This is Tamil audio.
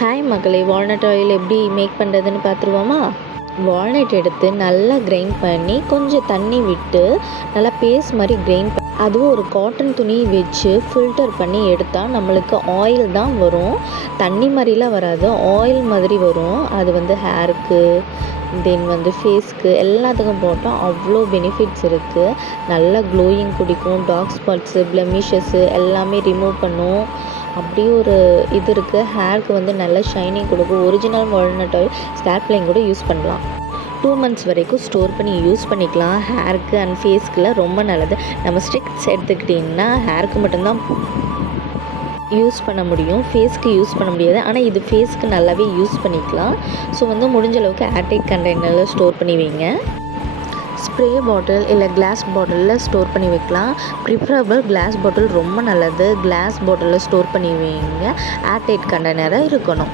ஹாய் மக்களே, வால்நட் ஆயில் எப்படி மேக் பண்ணுறதுன்னு பார்த்துருவோமா? வால்நட் எடுத்து நல்லா கிரைண்ட் பண்ணி கொஞ்சம் தண்ணி விட்டு நல்லா பேஸ்ட் மாதிரி கிரைண்ட் பண்ணி அதுவும் ஒரு காட்டன் துணி வச்சு ஃபில்டர் பண்ணி எடுத்தால் நம்மளுக்கு ஆயில் தான் வரும். தண்ணி மாதிரிலாம் வராது, ஆயில் மாதிரி வரும். அது ஹேருக்கு தென் ஃபேஸ்க்கு எல்லாத்துக்கும் போட்டால் அவ்வளோ பெனிஃபிட்ஸ் இருக்குது. நல்லா க்ளோயிங் குடிக்கும், டார்க் ஸ்பாட்ஸு ப்ளெமிஷஸ்ஸு எல்லாமே ரிமூவ் பண்ணும். அப்படியே ஒரு இது இருக்குது. ஹேருக்கு நல்ல ஷைனிங் கொடுக்கும். ஒரிஜினல் வால்நட் ஆயில் ஸ்கேல்ப்லையும் கூட யூஸ் பண்ணலாம். 2 months வரைக்கும் ஸ்டோர் பண்ணி யூஸ் பண்ணிக்கலாம். ஹேருக்கு அண்ட் ஃபேஸ்க்குலாம் ரொம்ப நல்லது. நம்ம ஸ்டிக்ஸ் எடுத்துக்கிட்டிங்கன்னா ஹேருக்கு மட்டும்தான் யூஸ் பண்ண முடியும், ஃபேஸ்க்கு யூஸ் பண்ண முடியாது. ஆனால் இது ஃபேஸ்க்கு நல்லாவே யூஸ் பண்ணிக்கலாம். ஸோ முடிஞ்ச அளவுக்கு ஏர்டைட் கண்டெய்னரில் ஸ்டோர் பண்ணி வைங்க. ஸ்ப்ரே பாட்டில் இல்லை கிளாஸ் பாட்டிலில் ஸ்டோர் பண்ணி வைக்கலாம். ப்ரிஃபரபிள் கிளாஸ் பாட்டில் ரொம்ப நல்லது. கிளாஸ் பாட்டிலில் ஸ்டோர் பண்ணி வைங்க. ஏர்டைட் கண்டெய்னராக இருக்கணும்.